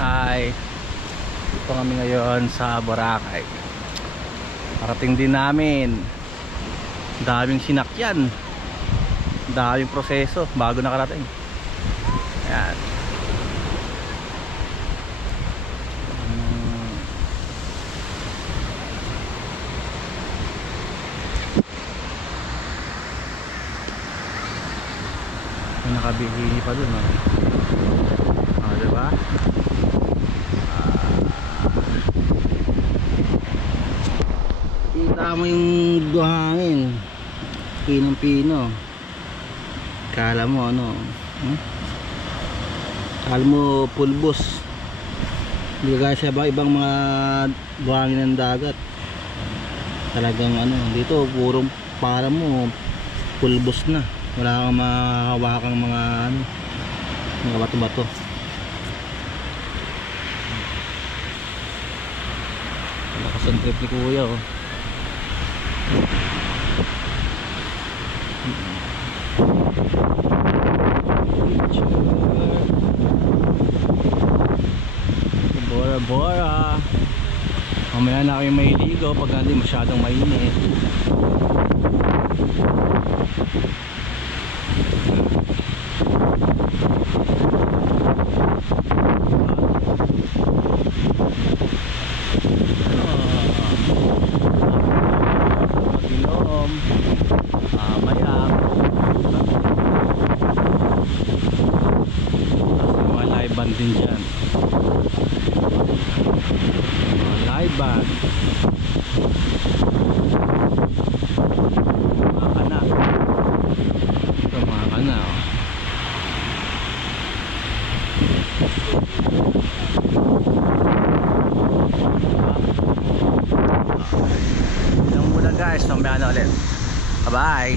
Hi. Dito kami ngayon sa Boracay. Parating din namin. Daming sinakyan. Daming proseso bago nakarating. Ayan. May nakabihini pa dun, no? Diba? Kita mo yung buhangin, pinong pino. Kala mo ano, kala mo pulbos. Hindi kaya siya ba ibang mga buhangin ng dagat. Talagang ano, dito puro para mo pulbos na. Wala kang mahawakang mga ano, mga bato-bato. Lakas ang trip ni kuya, oh. Bora Bora. Mamaya na kayo mailigo pag hindi masyadong mainit. Band din dyan, live band, mga kana ito, mga kana, oh. Ilang muna guys, mamaya na ulit, bye bye.